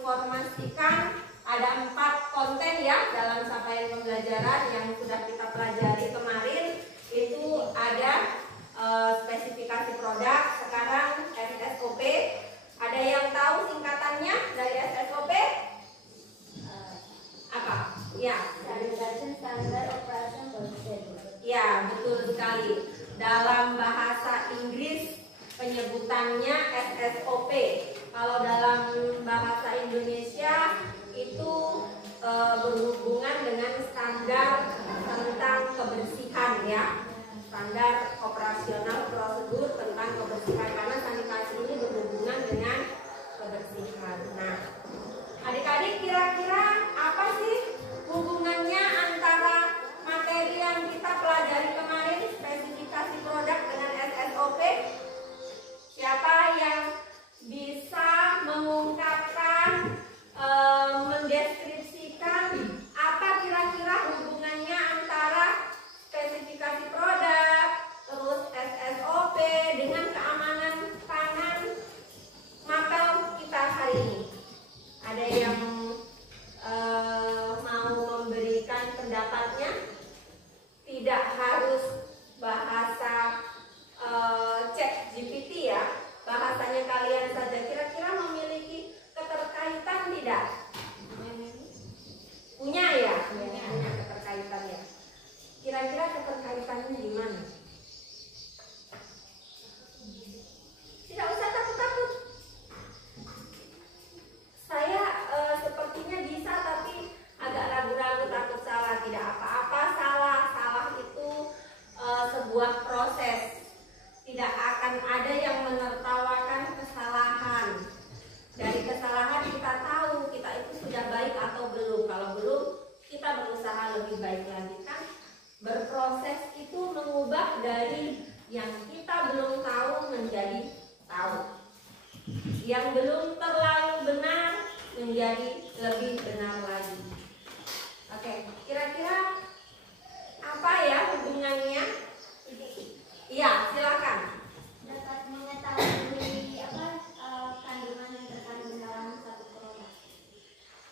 menginformasikan ada 4 konten ya dalam capaian pembelajaran yang sudah kita pelajari kemarin. Itu ada spesifikasi produk, sekarang SSOP. Ada yang tahu singkatannya dari SSOP? Apa? Ya, Standard Operation Procedure. ya, betul sekali. Dalam bahasa Inggris penyebutannya SSOP. Kalau dalam bahasa Indonesia itu berhubungan dengan standar tentang kebersihan ya. Standar operasional prosedur tentang kebersihan, karena sanitasi ini berhubungan dengan kebersihan. Nah, adik-adik kira-kira apa sih hubungannya antara materi yang kita pelajari kemarin, spesifikasi produk, dengan SSOP? Siapa yang bisa mengungkapkan, mendeskripsikan apa kira-kira hubungannya antara spesifikasi produk, terus SSOP dengan keamanan pangan mapel kita hari ini? Ada yang mau memberikan pendapatnya? Tidak harus bahasa ChatGPT ya, bahasanya kalian saja. Kira-kira memiliki keterkaitan tidak? Punya ya? Punya keterkaitan ya. Kira-kira keterkaitannya di mana? Tidak usah takut-takut. Saya sepertinya bisa, tapi agak ragu-ragu, takut salah. Tidak apa-apa salah. Salah itu sebuah proses. Tidak akan ada yang menertawakan kesalahan. Dari kesalahan kita tahu kita itu sudah baik atau belum. Kalau belum, kita berusaha lebih baik lagi kan. Berproses itu mengubah dari yang kita belum tahu menjadi tahu. Yang belum terlalu benar menjadi lebih benar lagi. Oke, kira-kira apa ya hubungannya? Iya, silakan. Dapat mengetahui kandungan yang terkandung dalam satu produk.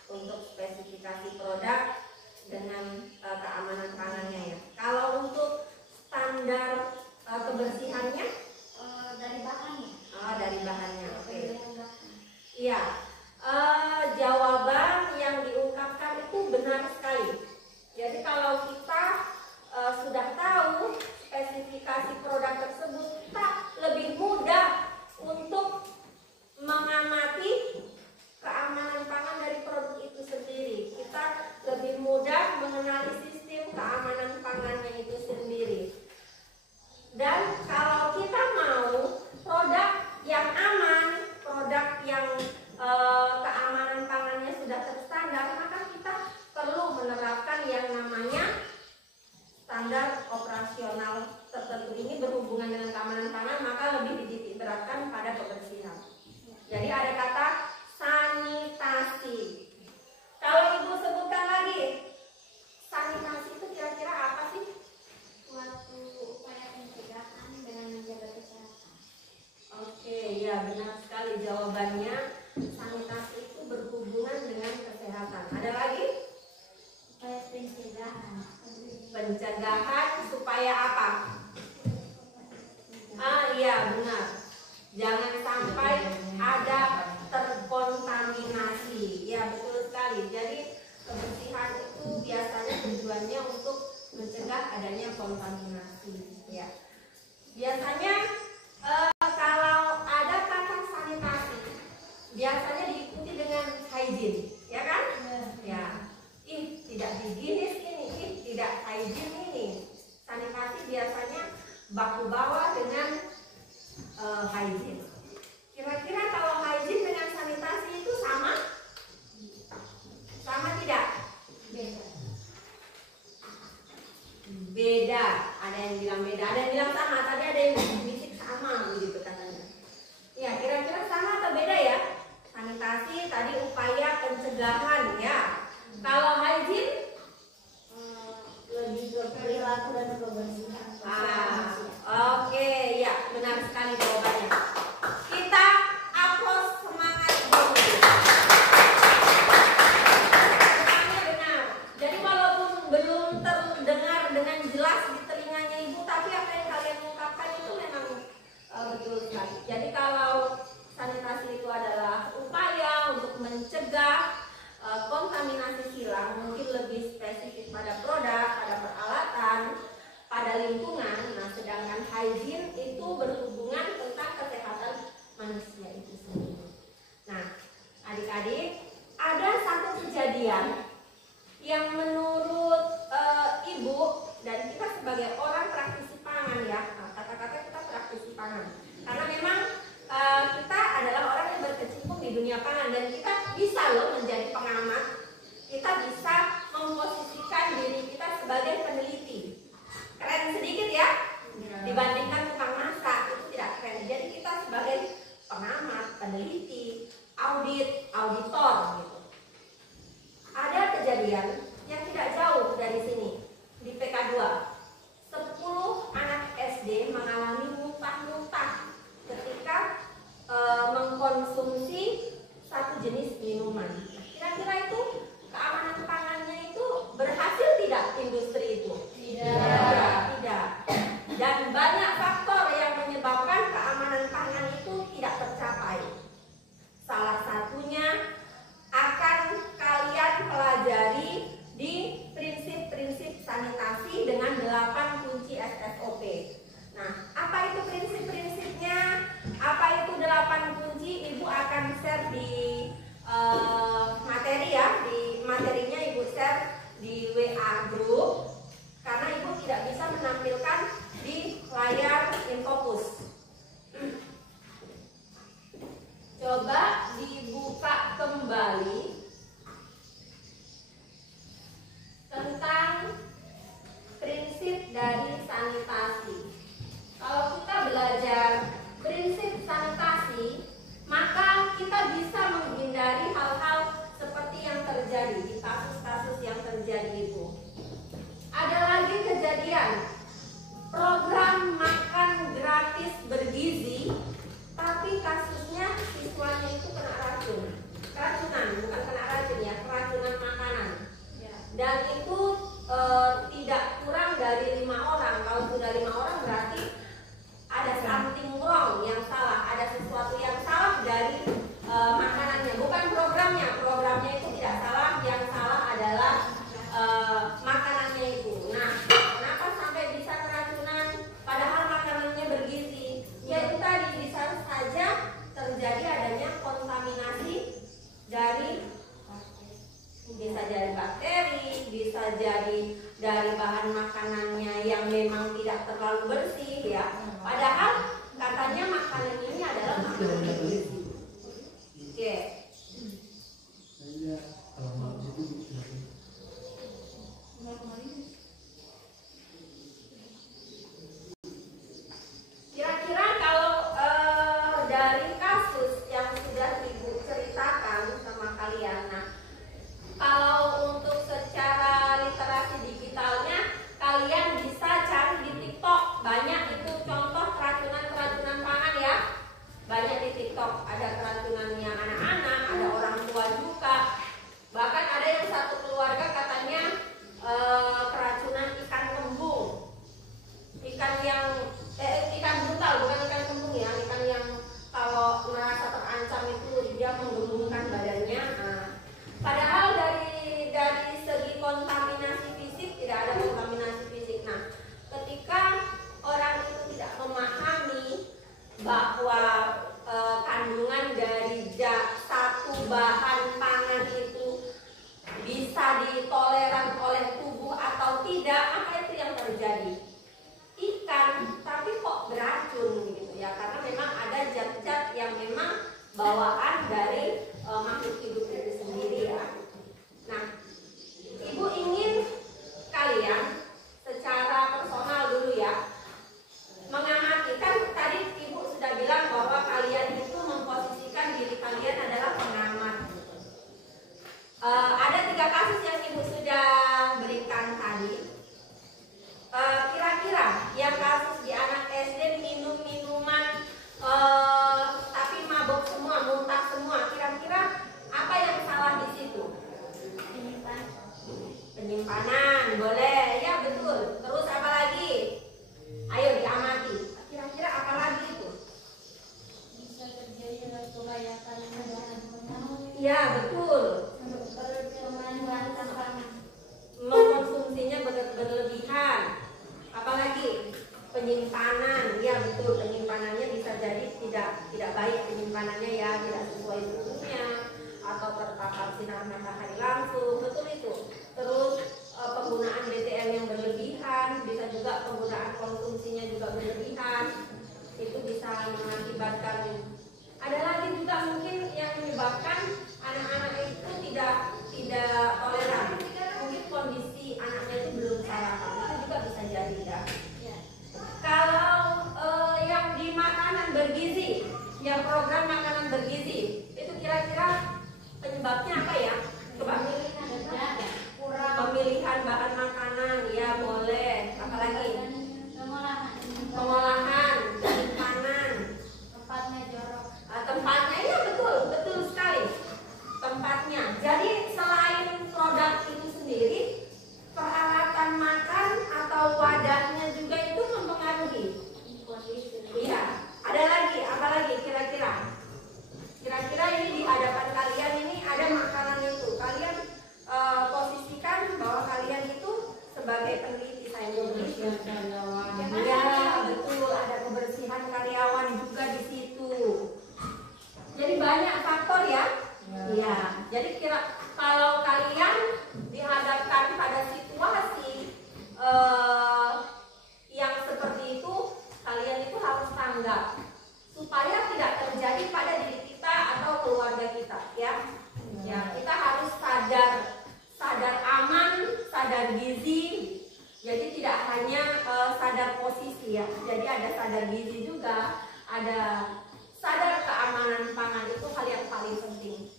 Untuk spesifikasi produk dengan keamanan pangannya ya. Kalau untuk standar kebersihannya? Dari bahannya. Oh, dari bahannya. Oke. Bahan. Iya. Jawaban yang diungkapkan itu benar sekali. Jadi kalau kita sudah tahu spesifikasi produk tersebut, kita lebih mudah untuk mengamati keamanan pangan dari produk itu sendiri. Kita lebih mudah mengenali sistem keamanan pangannya itu sendiri. Dan kalau kita mau produk yang aman, produk yang keamanan pangannya sudah terstandar, maka kita perlu menerapkan yang namanya standar operasional tertentu. Ini berhubungan dengan keamanan pangan, maka lebih diterapkan pada kebersihan. Jadi ada kata sanitasi. Kalau Ibu sebutkan lagi, sanitasi itu kira-kira apa sih? Suatu upaya pencegahan dengan menjaga kesehatan. Oke, ya benar sekali jawabannya. Sanitasi itu berhubungan dengan kesehatan. Ada lagi? Upaya pencegahan. Pencegahan supaya apa? Iya benar. Jangan sampai ada terkontaminasi. Ya betul sekali. Jadi kebersihan itu biasanya tujuannya untuk mencegah adanya kontaminasi. Ya. Biasanya kalau ada kata sanitasi, loh menjadi pengamat. Kita bisa memposisikan diri kita sebagai peneliti. Keren sedikit ya, dibandingkan tukang masak, itu tidak keren. Jadi kita sebagai pengamat, peneliti, auditor gitu. Ada kejadian yang tidak jauh dari sini di PK2. 10 anak SD mengalami muntah-muntah ketika mengkonsumsi satu jenis minuman. Kira-kira itu keamanan pangannya itu berhasil tidak industri itu? Tidak. Dan banyak faktor yang menyebabkan keamanan pangan itu tidak tercapai. Salah satunya akan kalian pelajari di prinsip-prinsip sanitasi dengan 8 kunci SSOP. Nah, apa itu prinsip-prinsipnya? Apa itu 8 kunci? Ibu akan share di materi ya, di materinya Ibu share di WA group karena Ibu tidak bisa menampilkan di layar Infocus. Coba dibuka kembali tentang prinsip dari sanitasi. Kalau kita belajar prinsip sanitasi, maka kita bisa menghindari hal-hal seperti yang terjadi di kasus-kasus yang terjadi itu. Ada lagi kejadian program makan gratis bergizi, tapi kasusnya siswanya itu kena keracunan, bukan kena racun ya, keracunan makanan. Dan itu tidak kurang dari 5 orang. Kalau sudah 5 orang berarti ada something wrong yang salah, ada sesuatu yang salah dari makanannya, bukan programnya. Programnya itu tidak salah, yang salah adalah makanannya itu. Nah, kenapa sampai bisa keracunan padahal makanannya bergizi? Ya itu tadi, bisa saja terjadi adanya kontaminasi dari, bisa dari bakteri, bisa jadi dari bahan makanannya yang memang tidak terlalu bersih ya. Padahal katanya makanan ini adalah makanan bergizi. Oke. Kira-kira kalau dari kasus yang sudah Ibu ceritakan sama kalian, nah kalau untuk secara literasi digitalnya kalian bisa cari di TikTok, banyak itu contoh keracunan-keracunan pangan ya. Banyak di TikTok, ada keracunan yang anak-anak, ada orang tua juga. Bahkan ada yang satu keluarga katanya keracunan ikan kembung. Ikan buntal, bukan ikan kembung ya, ikan yang kalau merasa terancam itu dia menggembungkan badannya. Padahal dari segi kontaminasi fisik tidak ada kontaminasi fisik. Nah, ketika orang itu tidak memahami bahwa kandungan dari satu bahan pangan itu bisa ditoleran oleh tubuh atau tidak, maka itu yang terjadi. Ikan, tapi kok beracun gitu ya, karena memang ada zat-zat yang memang bawaan dari makhluk hidup itu sendiri ya. Nah, Ibu ingin kalian secara personal dulu ya mengamati, kan tadi Ibu sudah bilang bahwa kalian itu memposisikan diri kalian adalah pengamat. Ada 3 kasus yang Ibu sudah berikan tadi. Kira-kira yang kasus di anak SD minum minuman tapi mabok semua, muntah semua, kira-kira apa yang salah di situ? Penyimpanan, boleh ya, betul. Terus apa lagi? Ayo diamati. Kira-kira apa lagi itu? Bisa terjadi kebanyakan bahan pengawet. Iya betul. Bahan pangan. Mengkonsumsinya berlebihan. Apalagi penyimpanan, ya betul, penyimpanannya bisa jadi tidak baik penyimpanannya ya, tidak sesuai suhunya atau terpapar sinar matahari langsung, betul itu. Terus penggunaan BTM yang berlebihan, bisa juga penggunaan konsumsinya juga berlebihan, itu bisa mengakibatkan. Ada lagi juga mungkin yang menyebabkan anak-anak itu Iya, jadi kalau kalian dihadapkan pada situasi yang seperti itu, kalian itu harus tanggap supaya tidak terjadi pada diri kita atau keluarga kita, ya. Ya, kita harus sadar aman, sadar gizi. Jadi tidak hanya sadar posisi, ya. Jadi ada sadar gizi juga, ada sadar keamanan pangan. Itu hal yang paling penting.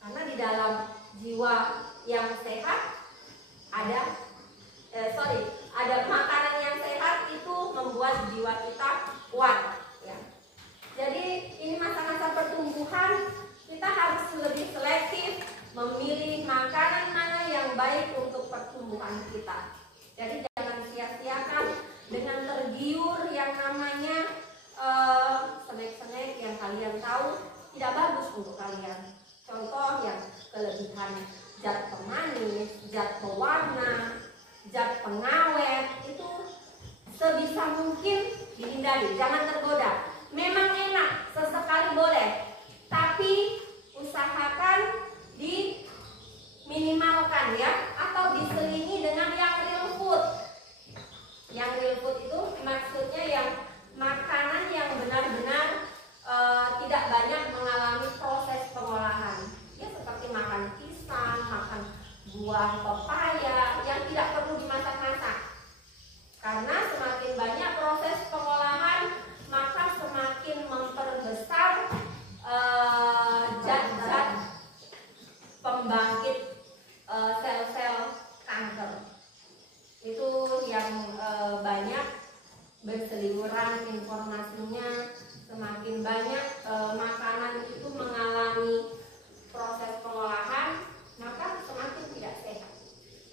Karena di dalam jiwa yang sehat ada makanan yang sehat itu membuat jiwa kita kuat, ya. Jadi ini masa-masa pertumbuhan, kita harus lebih selektif memilih makanan mana yang baik untuk pertumbuhan kita. Jadi jangan sia-siakan dengan tergiur yang namanya snack-snack yang kalian tahu tidak bagus untuk kalian. Contoh yang kelebihan zat pemanis, zat pewarna, zat pengawet, itu sebisa mungkin dihindari, jangan tergoda. Memang enak, sesekali boleh, tapi usahakan diminimalkan, ya, atau diselingi dengan yang real food. Yang real food itu maksudnya yang makanan yang benar-benar tidak banyak mengalami proses pengolahan, ya, seperti makan pisang, makan buah pepaya yang tidak perlu dimasak-masak. Karena semakin banyak proses pengolahan, maka semakin memperbesar zat-zat pembangkit sel-sel kanker. Itu yang banyak berseliweran informasinya. Semakin banyak makanan itu mengalami proses pengolahan, maka semakin tidak sehat.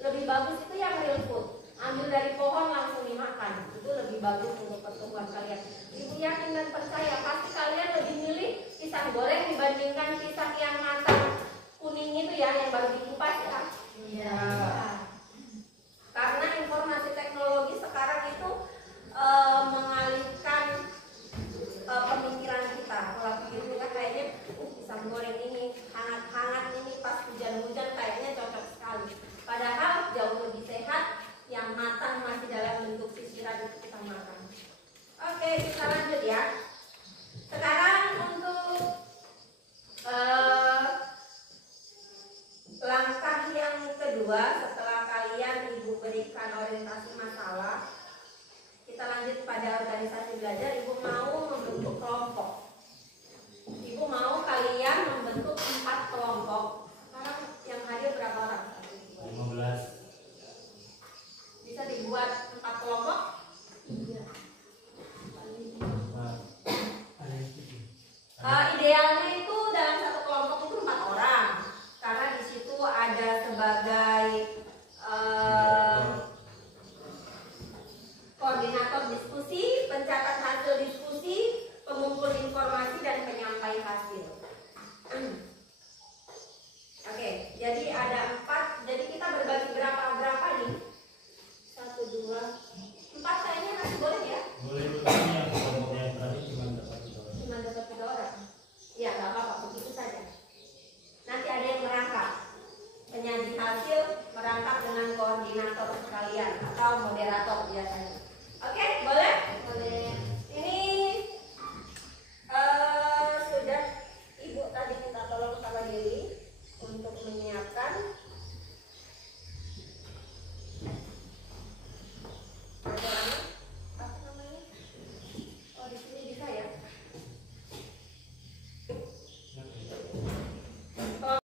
Lebih bagus itu yang real food, ambil dari pohon langsung dimakan, itu lebih bagus untuk pertumbuhan kalian. Ibu yakin dan percaya pasti kalian lebih milih pisang goreng dibandingkan pisang yang matang kuning itu, ya, yang baru dikupas, ya. Iya. Karena informasi teknologi sekarang itu mengalihkan pemikiran kita. Pola pikir kita kayaknya pisang goreng ini hangat-hangat ini pas hujan-hujan kayaknya cocok sekali. Padahal jauh lebih sehat yang matang masih dalam bentuk sisiran itu kita makan. Oke, kita lanjut, ya. Sekarang untuk langkah yang kedua, setelah kalian Ibu berikan orientasi masalah, kita lanjut pada organisasi belajar. Ibu mau membentuk kelompok. Ibu mau kalian membentuk